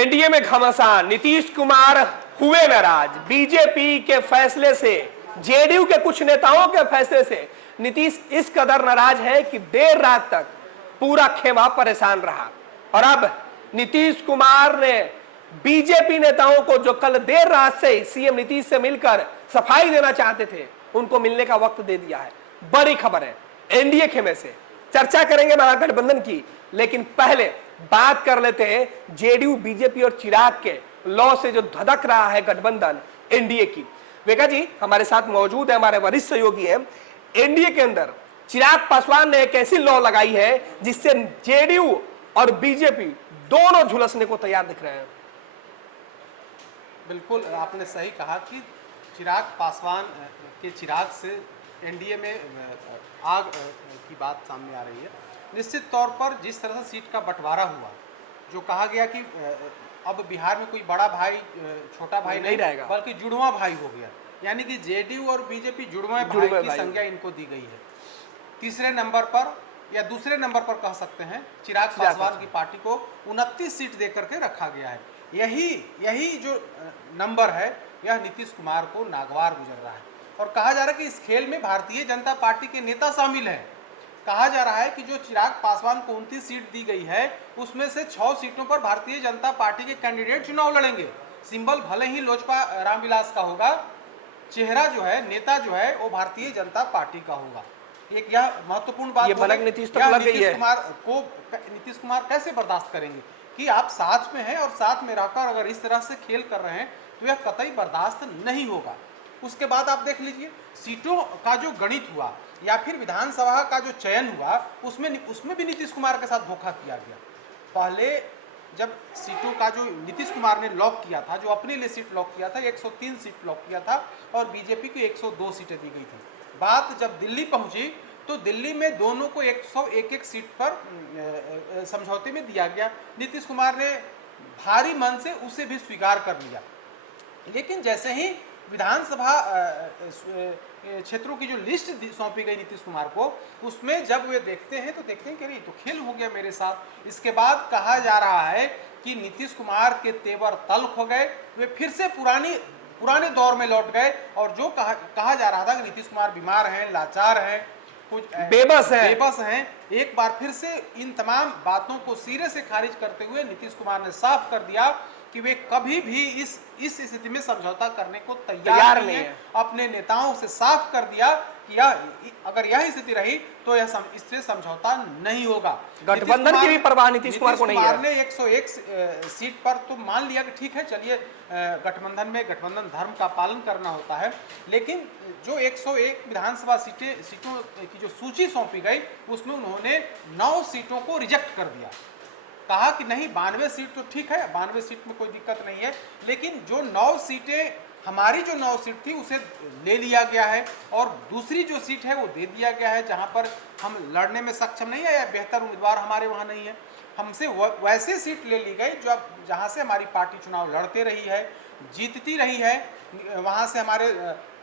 NDA में घमासान, नीतीश कुमार हुए नाराज। बीजेपी के फैसले से, जेडीयू के कुछ नेताओं के फैसले से नीतीश इस कदर नाराज है कि देर रात तक पूरा खेमा परेशान रहा। और अब नीतीश कुमार ने बीजेपी नेताओं को, जो कल देर रात से सीएम नीतीश से मिलकर सफाई देना चाहते थे, उनको मिलने का वक्त दे दिया है। बड़ी खबर है एनडीए खेमे से। चर्चा करेंगे महागठबंधन की, लेकिन पहले बात कर लेते हैं जेडीयू, बीजेपी और चिराग के लॉ से जो धधक रहा है गठबंधन एनडीए की। वेगा जी हमारे साथ मौजूद है, हमारे वरिष्ठ सहयोगी हैं। एनडीए के अंदर चिराग पासवान ने एक ऐसी लॉ लगाई है जिससे जेडीयू और बीजेपी दोनों झुलसने को तैयार दिख रहे हैं। बिल्कुल आपने सही कहा कि चिराग पासवान के चिराग से एनडीए में आग की बात सामने आ रही है। निश्चित तौर पर जिस तरह से सीट का बंटवारा हुआ, जो कहा गया कि अब बिहार में कोई बड़ा भाई छोटा भाई नहीं रहेगा, बल्कि जुड़वा भाई हो गया, यानी कि जेडीयू और बीजेपी जुड़वा भाई की संज्ञा इनको दी गई है। तीसरे नंबर पर या दूसरे नंबर पर कह सकते हैं चिराग पासवान की पार्टी को 29 सीट देकर के रखा गया है। यही जो नंबर है, यह नीतीश कुमार को नागवार गुजर रहा है। और कहा जा रहा है कि इस खेल में भारतीय जनता पार्टी के नेता शामिल हैं। कहा जा रहा है कि जो चिराग पासवान को 29 सीट दी गई है, उसमें से 6 सीटों पर भारतीय जनता पार्टी के कैंडिडेट चुनाव लड़ेंगे। सिंबल भले ही लोजपा रामविलास का होगा, चेहरा जो है, नेता जो है, वो भारतीय जनता पार्टी का होगा। एक यह महत्वपूर्ण बात नीतीश कुमार कैसे बर्दाश्त करेंगे कि आप साथ में हैं और साथ में रहकर अगर इस तरह से खेल कर रहे हैं, तो यह कतई बर्दाश्त नहीं होगा। उसके बाद आप देख लीजिए सीटों का जो गणित हुआ या फिर विधानसभा का जो चयन हुआ, उसमें भी नीतीश कुमार के साथ धोखा किया गया। पहले जब सीटों का जो नीतीश कुमार ने लॉक किया था, जो अपने लिए सीट लॉक किया था, 103 सीट लॉक किया था और बीजेपी को 102 सीटें दी गई थी। बात जब दिल्ली पहुंची तो दिल्ली में दोनों को 101 सीट पर समझौते में दिया गया। नीतीश कुमार ने भारी मन से उसे भी स्वीकार कर लिया। लेकिन जैसे ही विधानसभा क्षेत्रों की जो लिस्ट सौंपी गई नीतीश कुमार को, उसमें जब वे देखते हैं तो देखते हैं कि अरे तो खेल हो गया मेरे साथ। इसके बाद कहा जा रहा है कि नीतीश कुमार के तेवर तल्ख हो गए, वे फिर से पुराने दौर में लौट गए। और जो कहा जा रहा था कि नीतीश कुमार बीमार हैं, लाचार हैं, कुछ बेबस हैं, एक बार फिर से इन तमाम बातों को सिरे से खारिज करते हुए नीतीश कुमार ने साफ कर दिया कि वे कभी भी इस स्थिति में समझौता करने को तैयार नहीं है। अपने नेताओं से साफ कर दिया कि अगर यह स्थिति रही तो इससे समझौता नहीं होगा। गठबंधन की भी परवाह नीतीश कुमार को नहीं है। ने 101 सीट पर तो मान लिया कि ठीक है, चलिए गठबंधन में गठबंधन धर्म का पालन करना होता है। लेकिन जो 101 विधानसभा सीटों की जो सूची सौंपी गई, उसमें उन्होंने 9 सीटों को रिजेक्ट कर दिया। कहा कि नहीं, 92 सीट तो ठीक है, 92 सीट में कोई दिक्कत नहीं है, लेकिन जो 9 सीटें, हमारी जो 9 सीट थी उसे ले लिया गया है और दूसरी जो सीट है वो दे दिया गया है जहां पर हम लड़ने में सक्षम नहीं है या बेहतर उम्मीदवार हमारे वहां नहीं है। हमसे वैसे सीट ले ली गई जहां से हमारी पार्टी चुनाव लड़ते रही है, जीतती रही है, वहां से हमारे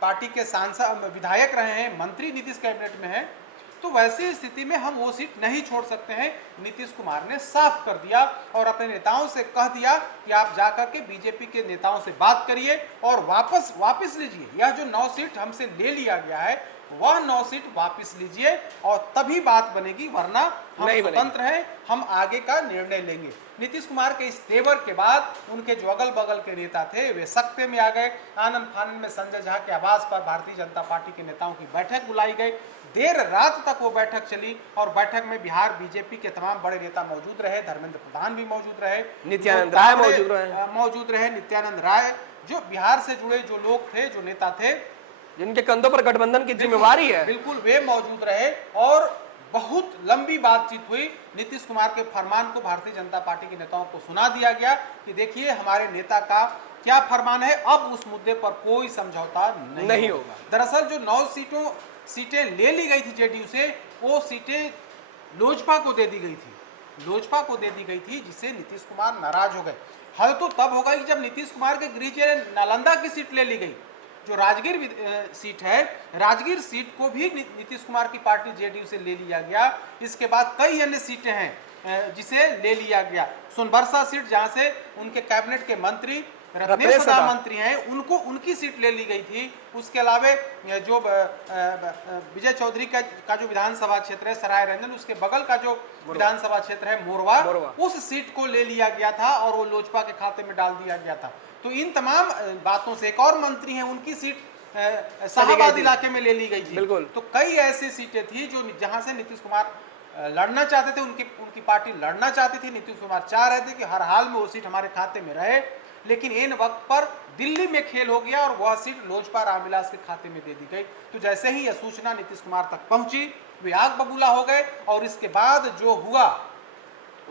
पार्टी के सांसद, विधायक रहे हैं, मंत्री नीतीश कैबिनेट में है। तो वैसी स्थिति में हम वो सीट नहीं छोड़ सकते हैं। नीतीश कुमार ने साफ कर दिया और अपने नेताओं से कह दिया कि आप जाकर के बीजेपी के नेताओं से बात करिए और वापस लीजिए। यह जो 9 सीट हमसे ले लिया गया है, वह 9 सीट वापस लीजिए और तभी बात बनेगी, वरना हम स्वतंत्र हैं, हम आगे का निर्णय लेंगे। नीतीश कुमार के इस तेवर के बाद उनके जो अगल बगल के नेता थे वे सख्ते में आ गए। आनंद फानंद में संजय झा के आवास पर भारतीय जनता पार्टी के नेताओं की बैठक बुलाई गई। देर रात तक वो बैठक चली और बैठक में बिहार बीजेपी के तमाम बड़े नेता मौजूद रहे, धर्मेंद्र प्रधान भी मौजूद रहे, नित्यानंद राय मौजूद रहे, नित्यानंद राय, जो बिहार से जुड़े जो लोग थे, जो नेता थे, जिनके कंधों पर गठबंधन की जिम्मेवारी है, बिल्कुल वे मौजूद रहे और बहुत लंबी बातचीत हुई। नीतीश कुमार के फरमान को भारतीय जनता पार्टी के नेताओं को सुना दिया गया कि देखिए हमारे नेता का क्या फरमान है, अब उस मुद्दे पर कोई समझौता नहीं होगा। दरअसल जो 9 सीटें ले ली गई थी जेडीयू से, वो सीटें लोजपा को दे दी गई थी, जिससे नीतीश कुमार नाराज हो गए। हल तो तब होगा कि जब नीतीश कुमार के गृह जिले नालंदा की सीट ले ली गई। जो राजगीर सीट है, राजगीर सीट को भी नीतीश कुमार की पार्टी जेडीयू से ले लिया गया। इसके बाद कई अन्य सीटें हैं जिसे ले लिया गया। सोनबरसा सीट जहां से उनके कैबिनेट के मंत्री रत्नेश रत्नेश सदा सदा मंत्री हैं, उनको उनकी सीट ले ली गई थी। उसके अलावे जो विजय चौधरी का जो विधानसभा क्षेत्र है सराय रंजन, उसके बगल का जो विधानसभा क्षेत्र है मोरवा, उस सीट को ले लिया गया था और वो लोजपा के खाते में डाल दिया गया था। तो इन तमाम बातों से एक और मंत्री हैं, उनकी सीट शाहबाद इलाके में ले ली गई थी। तो कई ऐसी सीटें थी जो जहां से नीतीश कुमार लड़ना चाहते थे, उनकी पार्टी लड़ना चाहती थी। नीतीश कुमार चाह रहे थे कि हर हाल में वो सीट हमारे खाते में रहे, लेकिन इन वक्त पर दिल्ली में खेल हो गया और वह सीट लोजपा रामविलास के खाते में दे दी गई। तो जैसे ही यह सूचना नीतीश कुमार तक पहुंची, वे आग बबूला हो गए और इसके बाद जो हुआ,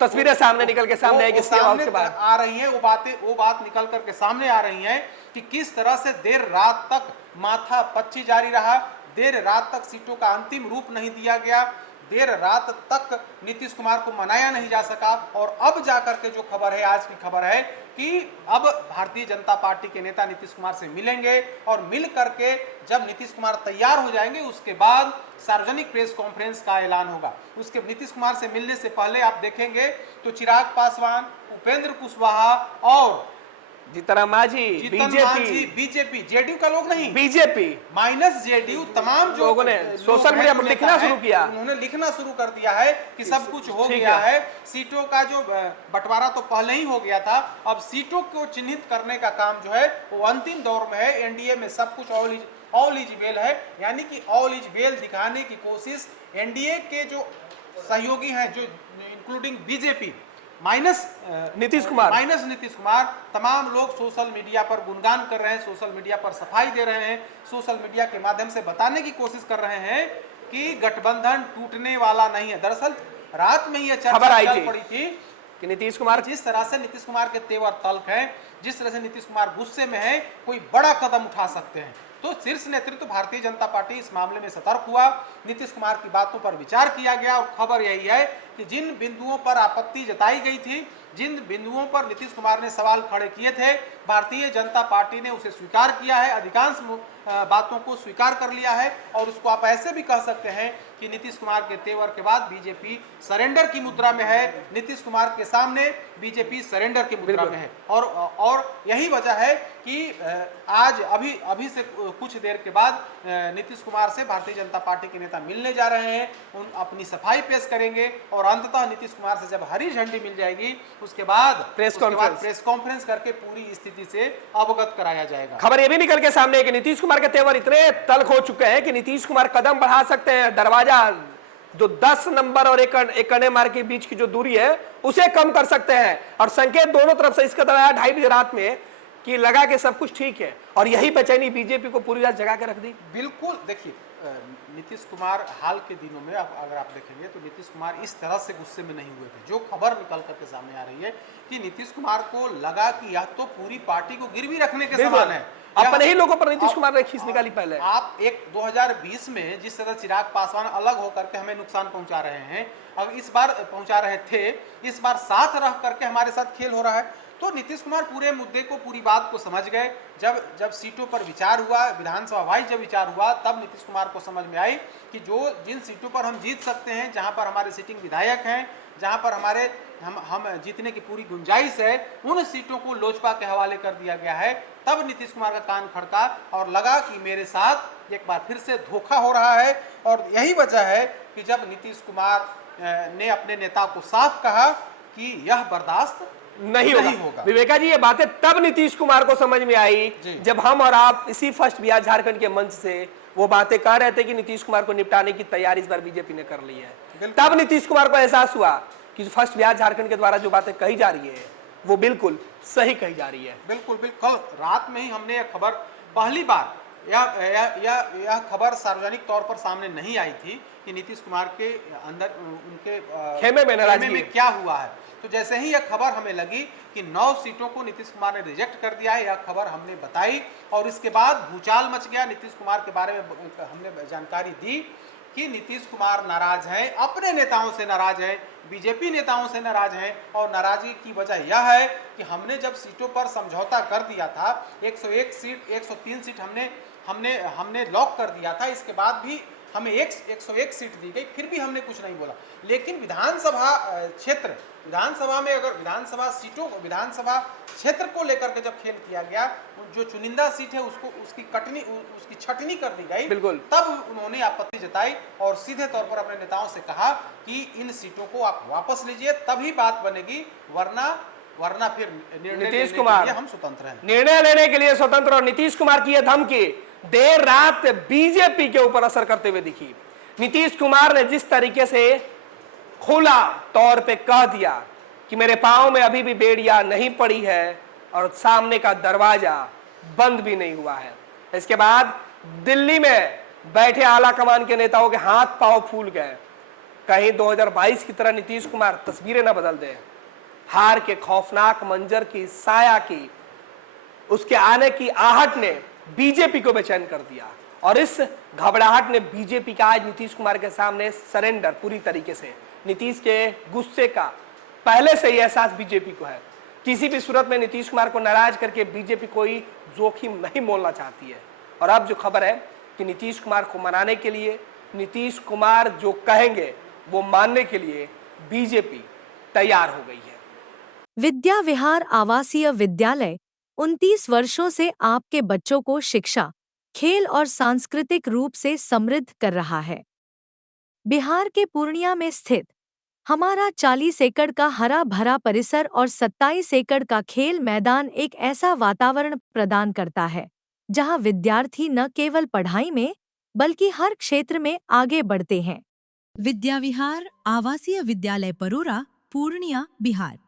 तस्वीरें सामने निकल के सामने आई, सामने आ रही है वो बात निकल करके सामने आ रही है कि किस तरह से देर रात तक माथा पच्ची जारी रहा, देर रात तक सीटों का अंतिम रूप नहीं दिया गया, देर रात तक नीतीश कुमार को मनाया नहीं जा सका। और अब जाकर के जो खबर है, आज की खबर है कि अब भारतीय जनता पार्टी के नेता नीतीश कुमार से मिलेंगे और मिल करके जब नीतीश कुमार तैयार हो जाएंगे, उसके बाद सार्वजनिक प्रेस कॉन्फ्रेंस का ऐलान होगा। उसके नीतीश कुमार से मिलने से पहले आप देखेंगे तो चिराग पासवान, उपेंद्र कुशवाहा और जीतन मांझी, बीजेपी, जेडीयू का लोग नहीं, बीजेपी माइनस जेडीयू, तमाम जो लोगों ने सोशल मीडिया पर लिखना शुरू किया, उन्होंने लिखना शुरू कर दिया है कि सब कुछ हो गया है। सीटों का जो बंटवारा तो पहले ही हो गया था, अब सीटों को चिन्हित करने का काम जो है वो अंतिम दौर में है। एनडीए में सब कुछ ऑल इज वेल है, यानी कि ऑल इज वेल दिखाने की कोशिश एनडीए के जो सहयोगी हैं, जो including BJP minus Nitish Kumar, तमाम लोग सोशल मीडिया पर गुणगान कर रहे हैं, सोशल मीडिया पर सफाई दे रहे हैं, सोशल मीडिया के माध्यम से बताने की कोशिश कर रहे हैं कि गठबंधन टूटने वाला नहीं है। दरअसल रात में ये चर्चा चल पड़ी थी कि नीतीश कुमार, जिस तरह से नीतीश कुमार के तेवर तल्ख हैं, जिस तरह से नीतीश कुमार गुस्से में है, कोई बड़ा कदम उठा सकते हैं। तो शीर्ष नेतृत्व भारतीय जनता पार्टी इस मामले में सतर्क हुआ, नीतीश कुमार की बातों पर विचार किया गया और खबर यही है कि जिन बिंदुओं पर आपत्ति जताई गई थी, जिन बिंदुओं पर नीतीश कुमार ने सवाल खड़े किए थे, भारतीय जनता पार्टी ने उसे स्वीकार किया है, अधिकांश बातों को स्वीकार कर लिया है। और उसको आप ऐसे भी कह सकते हैं कि नीतीश कुमार के तेवर के बाद बीजेपी सरेंडर की मुद्रा में है, नीतीश कुमार के सामने बीजेपी सरेंडर की मुद्रा में है। और यही वजह है कि आज अभी से कुछ देर के बाद नीतीश कुमार से भारतीय जनता पार्टी के नेता मिलने जा रहे हैं, उन अपनी सफाई पेश करेंगे और अंततः नीतीश कुमार से जब हरी झंडी मिल जाएगी, उसके बाद प्रेस कॉन्फ्रेंस करके पूरी स्थिति से अवगत कराया जाएगा। खबर यह भी निकल के सामने है कि नीतीश कुमार के तेवर इतने तल्ख हो चुके हैं कि नीतीश कुमार कदम बढ़ा सकते हैं, दरवाजा जो 10 नंबर और एक कने मार्ग के बीच की जो दूरी है उसे कम कर सकते हैं। और संकेत दोनों तरफ से इसका आया 2:30 बजे रात में कि लगा के सब कुछ ठीक है, और यही बेचैनी बीजेपी को पूरी रात जगा के रख दी। बिल्कुल, देखिए नीतीश कुमार हाल के दिनों में अगर आप देखेंगे तो नीतीश कुमार इस तरह से गुस्से में नहीं हुए थे। जो खबर निकल करके सामने आ रही है कि नीतीश कुमार को लगा कि यह तो पूरी पार्टी को गिरवी रखने के समान है, अपने ही लोगों पर नीतीश कुमार ने खींच निकाली। पहले आप 2020 में जिस तरह चिराग पासवान अलग होकर के हमें नुकसान पहुंचा रहे हैं, अब इस बार पहुंचा रहे थे, इस बार साथ रह करके हमारे साथ खेल हो रहा है। तो नीतीश कुमार पूरे मुद्दे को, पूरी बात को समझ गए। जब सीटों पर विचार हुआ, विधानसभा वाइज जब विचार हुआ, तब नीतीश कुमार को समझ में आई कि जिन सीटों पर हम जीत सकते हैं, जहां पर हमारे सिटिंग विधायक हैं, जहां पर हम जीतने की पूरी गुंजाइश है, उन सीटों को लोजपा के हवाले कर दिया गया है। तब नीतीश कुमार का कान खड़का और लगा कि मेरे साथ एक बार फिर से धोखा हो रहा है। और यही वजह है कि जब नीतीश कुमार ने अपने नेता को साफ कहा कि यह बर्दाश्त नहीं होगा। विवेका जी, ये बातें तब नीतीश कुमार को समझ में आई जब हम और आप इसी फर्स्ट बिहार झारखंड के मंच से वो बातें कह रहे थे कि नीतीश कुमार को निपटाने की तैयारी इस बार बीजेपी ने कर ली है। तब नीतीश कुमार को एहसास हुआ कि फर्स्ट बिहार झारखंड के द्वारा जो बातें कही जा रही है वो बिल्कुल सही कही जा रही है। बिल्कुल। कल रात में ही हमने यह खबर पहली बार, यह खबर सार्वजनिक तौर पर सामने नहीं आई थी कि नीतीश कुमार के अंदर उनके खेमे में क्या हुआ है। तो जैसे ही यह खबर हमें लगी कि 9 सीटों को नीतीश कुमार ने रिजेक्ट कर दिया है, यह खबर हमने बताई और इसके बाद भूचाल मच गया। नीतीश कुमार के बारे में हमने जानकारी दी कि नीतीश कुमार नाराज हैं, अपने नेताओं से नाराज हैं, बीजेपी नेताओं से नाराज हैं। और नाराजगी की वजह यह है कि हमने जब सीटों पर समझौता कर दिया था, 101 सीट 103 सीट हमने लॉक कर दिया था, इसके बाद भी हमें 101 सीट दी गई, फिर भी हमने कुछ नहीं बोला। लेकिन विधानसभा क्षेत्र, विधानसभा में अगर विधानसभा सीटों को, विधानसभा क्षेत्र को लेकर के जब खेल किया गया, जो चुनिंदा सीट है उसको उसकी छटनी कर दी गई, बिल्कुल। तब उन्होंने आपत्ति जताई और सीधे तौर पर अपने नेताओं से कहा कि इन सीटों को आप वापस लीजिए, तभी बात बनेगी, वरना फिर नीतीश कुमार हम स्वतंत्र हैं, निर्णय लेने के लिए स्वतंत्र। और नीतीश कुमार की यह धमकी देर रात बीजेपी के ऊपर असर करते हुए दिखी। नीतीश कुमार ने जिस तरीके से खुला तौर पे कह दिया कि मेरे पांव में अभी भी बेड़ियां नहीं पड़ी है और सामने का दरवाजा बंद भी नहीं हुआ है। इसके बाद दिल्ली में बैठे आला कमान के नेताओं के हाथ पांव फूल गए। कहीं 2022 की तरह नीतीश कुमार तस्वीरें न बदल दे। हार के खौफनाक मंजर की साया की उसके आने की आहट ने बीजेपी को बेचैन कर दिया और इस घबराहट ने बीजेपी का आज नीतीश कुमार के सामने सरेंडर पूरी तरीके से। नीतीश के गुस्से का पहले से ही एहसास बीजेपी को है। किसी भी सूरत में नीतीश कुमार को नाराज करके बीजेपी कोई जोखिम नहीं मोलना चाहती है। और अब जो खबर है कि नीतीश कुमार को मनाने के लिए, नीतीश कुमार जो कहेंगे वो मानने के लिए बीजेपी तैयार हो गई है। विद्या विहार आवासीय विद्यालय 29 वर्षों से आपके बच्चों को शिक्षा, खेल और सांस्कृतिक रूप से समृद्ध कर रहा है। बिहार के पूर्णिया में स्थित हमारा 40 एकड़ का हरा भरा परिसर और 27 एकड़ का खेल मैदान एक ऐसा वातावरण प्रदान करता है जहां विद्यार्थी न केवल पढ़ाई में बल्कि हर क्षेत्र में आगे बढ़ते हैं। विद्या विहार आवासीय विद्यालय परोरा, पूर्णिया, बिहार।